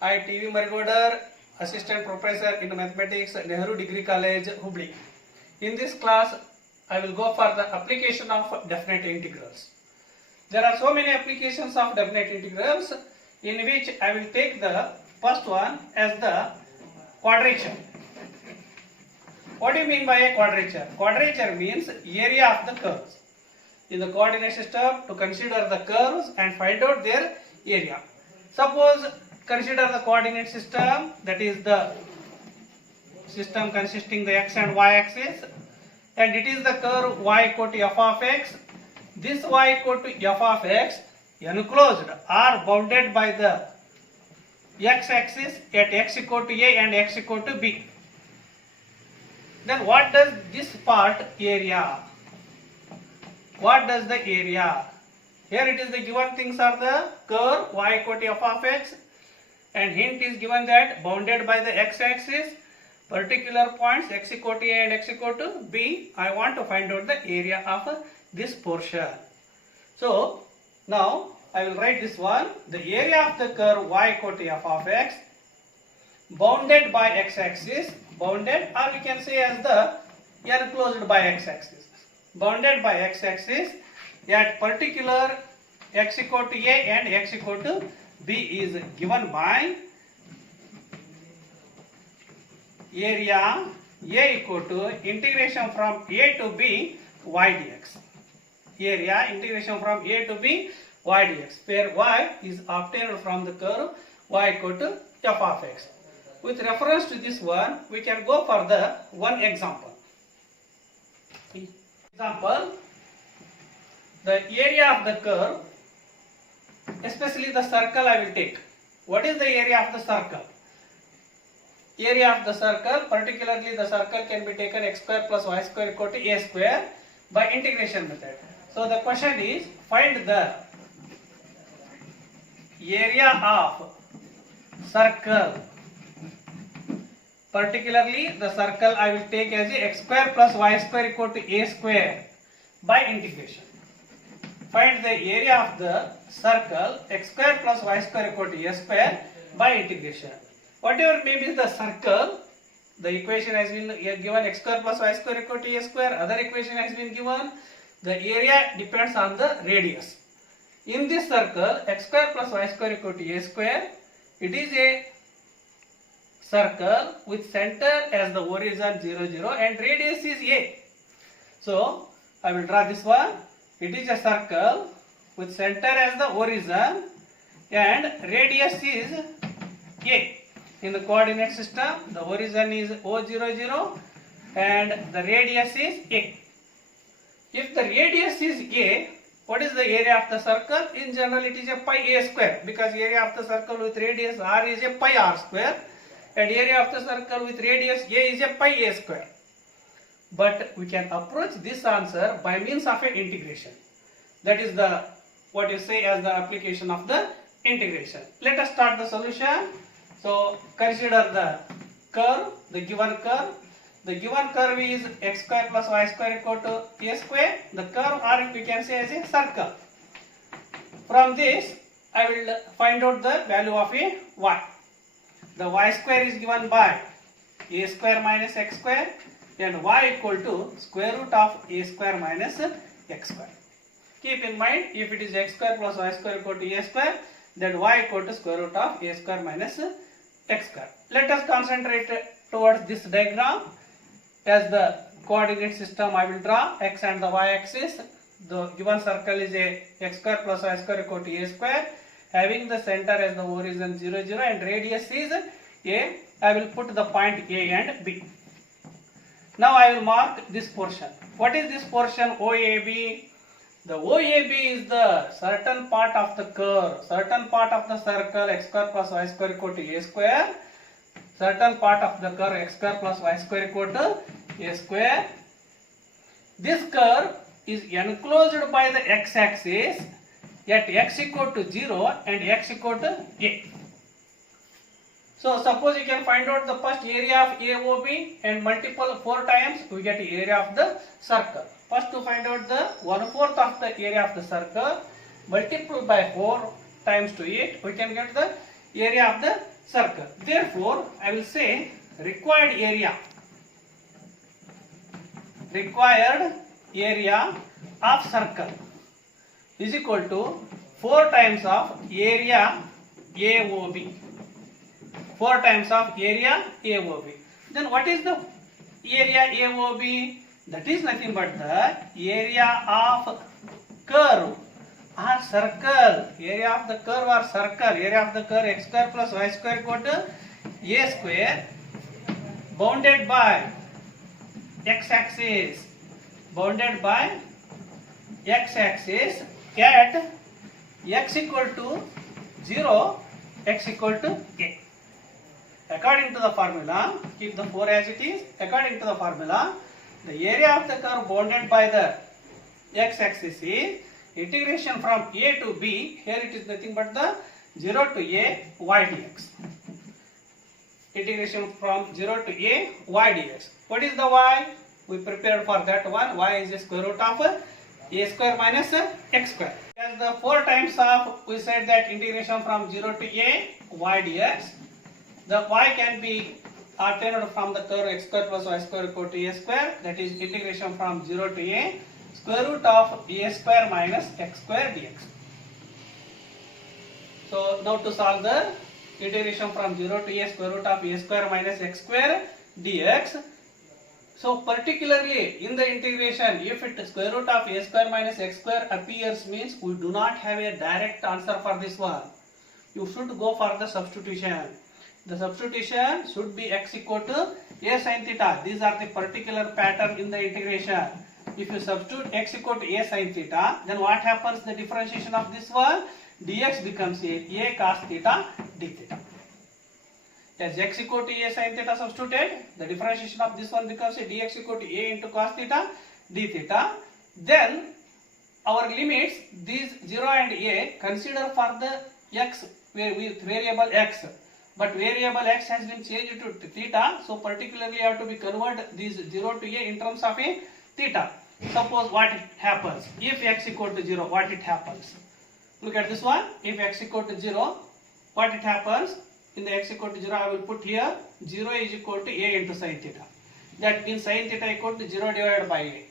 I TV Marigodar, Assistant Professor in Mathematics, Nehru Degree College, Hubli. In this class, I will go for the application of definite integrals. There are so many applications of definite integrals in which I will take the first one as the quadrature. What do you mean by a quadrature? Quadrature means area of the curves. In the coordinate system, to consider the curves and find out their area. Suppose consider the coordinate system, that is the system consisting the x and y axis, and it is the curve y equal to f of x. This y equal to f of x enclosed or bounded by the x axis at x equal to a and x equal to b. Then what does this part area? What does the area? Here it is the given things are the curve y equal to f of x, and hint is given that bounded by the x axis, particular points x equal to a and x equal to b. I want to find out the area of this portion. So now I will write this one. The area of the curve y equal to f of x bounded by x axis, bounded, or we can say as the enclosed by x axis. Bounded by x axis at particular x equal to a and x equal to b is given by area a equal to integration from a to b y dx. Area integration from a to b y dx, where y is obtained from the curve y equal to f of x. With reference to this one, we can go for the one example. Example, the area of the curve, especially the circle I will take. What is the area of the circle? Area of the circle, particularly the circle can be taken x square plus y square equal to a square by integration method. So the question is, find the area of circle. Particularly the circle I will take as a x square plus y square equal to a square by integration. Find the area of the circle x square plus y square equal to a square by integration. Whatever may be the circle, the equation has been given x square plus y square equal to a square, other equation has been given. The area depends on the radius. In this circle x square plus y square equal to a square, it is a circle with center as the origin 0, 0 and radius is a. So I will draw this one. It is a circle with center as the origin and radius is a. In the coordinate system, the origin is O, 0, 0 and the radius is a. If the radius is a, what is the area of the circle? In general, it is a pi a square, because area of the circle with radius r is a pi r square, and area of the circle with radius a is a pi a square. But we can approach this answer by means of an integration. That is the what you say as the application of the integration. Let us start the solution. So consider the curve, the given curve. The given curve is x square plus y square equal to a square. The curve, or we can say as a circle. From this, I will find out the value of a y. The y square is given by a square minus x square and y equal to square root of a square minus x square. Keep in mind, if it is x square plus y square equal to a square, then y equal to square root of a square minus x square. Let us concentrate towards this diagram. As the coordinate system I will draw x and the y axis. The given circle is a x square plus y square equal to a square, having the center as the origin 0, 0 and radius is a. I will put the point a and b. Now I will mark this portion. What is this portion OAB? The OAB is the certain part of the curve, certain part of the circle x square plus y square equal to a square, certain part of the curve x square plus y square equal to a square. This curve is enclosed by the x axis at x equal to 0 and x equal to a. So suppose you can find out the first area of AOB and multiple 4 times, we get the area of the circle. First, to find out the 1/4 of the area of the circle, multiply by 4 times to it, we can get the area of the circle. Therefore, I will say required area of circle is equal to 4 times of area AOB. 4 times of area AOB. Then what is the area AOB? That is nothing but the area of curve or circle. Area of the curve or circle. Area of the curve x square plus y square equal to a square bounded by x axis. Bounded by x axis at x equal to 0, x equal to a. According to the formula, keep the 4 as it is. According to the formula, the area of the curve bounded by the x axis is integration from a to b. Here it is nothing but the 0 to a y dx. Integration from 0 to a y dx. What is the y? We prepared for that one. Y is the square root of a square minus x square. As the 4 times of, we said that integration from 0 to a y dx. The y can be obtained from the curve x square plus y square equal to a square. That is integration from 0 to a square root of a square minus x square dx. So now to solve the integration from 0 to a square root of a square minus x square dx. So particularly in the integration, if it square root of a square minus x square appears, means we do not have a direct answer for this one. You should go for the substitution. The substitution should be x equal to a sin theta. These are the particular pattern in the integration. If you substitute x equal to a sin theta, then what happens? The differentiation of this one, dx becomes a cos theta d theta. As x equal to a sin theta substituted, the differentiation of this one becomes a dx equal to a into cos theta d theta. Then our limits, these 0 and a, consider for the x with variable x. But variable x has been changed to theta, so particularly you have to be convert these 0 to a in terms of a theta. Suppose what it happens, if x equal to 0, what it happens? Look at this one. If x equal to 0, what it happens? In the x equal to 0, I will put here 0 is equal to a into sin theta. That means sin theta equal to 0 divided by a.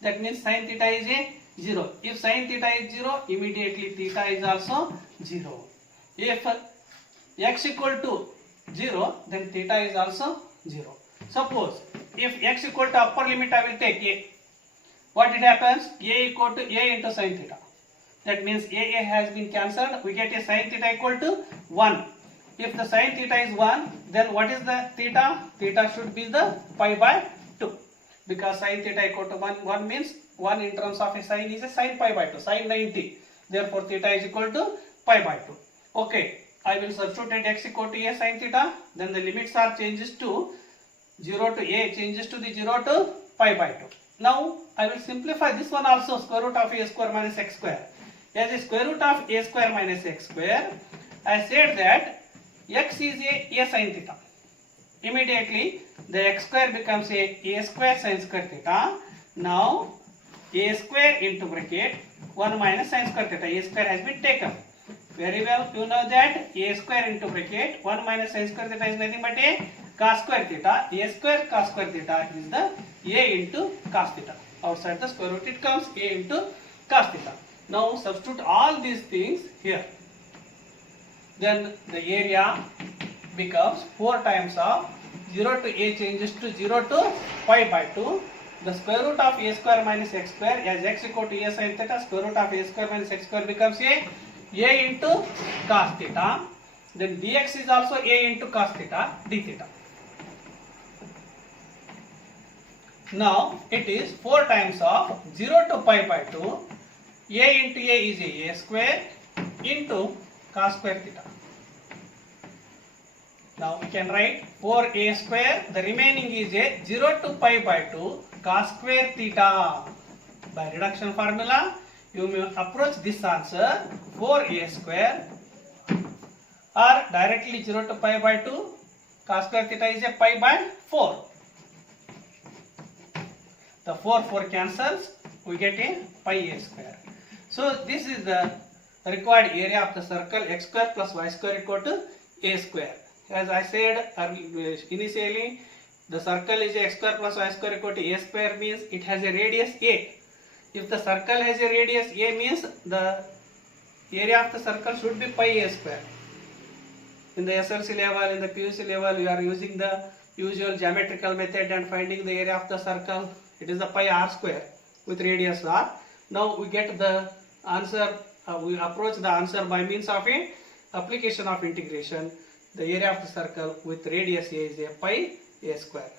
That means sin theta is a 0. If sin theta is 0, immediately theta is also 0. If x equal to 0, then theta is also 0. Suppose if x equal to upper limit, I will take a. What it happens? A equal to a into sin theta. That means a has been cancelled. We get a sin theta equal to 1. If the sin theta is 1, then what is the theta? Theta should be the pi by 2. Because sin theta equal to 1, 1 means 1 in terms of a sin is a sin pi by 2, sin 90. Therefore, theta is equal to pi by 2. Okay, I will substitute x equal to a sin theta. Then the limits are changes to 0 to a, changes to the 0 to pi by 2. Now, I will simplify this one also, square root of a square minus x square. As a square root of a square minus x square, I said that x is a sin theta. Immediately, the x square becomes a square sin square theta. Now, a square into bracket 1 minus sin square theta. A square has been taken. Very well, you know that a square into bracket 1 minus sin square theta is nothing but a cos square theta. A square cos square theta is the a into cos theta. Outside the square root it comes a into cos theta. Now substitute all these things here. Then the area becomes 4 times of 0 to a changes to 0 to pi by 2. The square root of a square minus x square, as x equal to a sin theta, square root of a square minus x square becomes a into cos theta. Then dx is also a into cos theta d theta. Now it is 4 times of 0 to pi by 2. A into a is a square into cos square theta. Now we can write 4a square. The remaining is a 0 to pi by 2 cos square theta. By reduction formula, you may approach this answer 4a square, or directly 0 to pi by 2 cos square theta is a pi by 4. The 4 cancels, we get a pi a square. So this is the required area of the circle x square plus y square equal to a square. as I said initially, the circle is x square plus y square equal to a square, means it has a radius a. If the circle has a radius a, means the area of the circle should be pi a square. In the SLC level, in the PUC level, we are using the usual geometrical method and finding the area of the circle. It is the pi r square with radius r. Now we get the answer, we approach the answer by means of a application of integration. The area of the circle with radius a is a pi a square.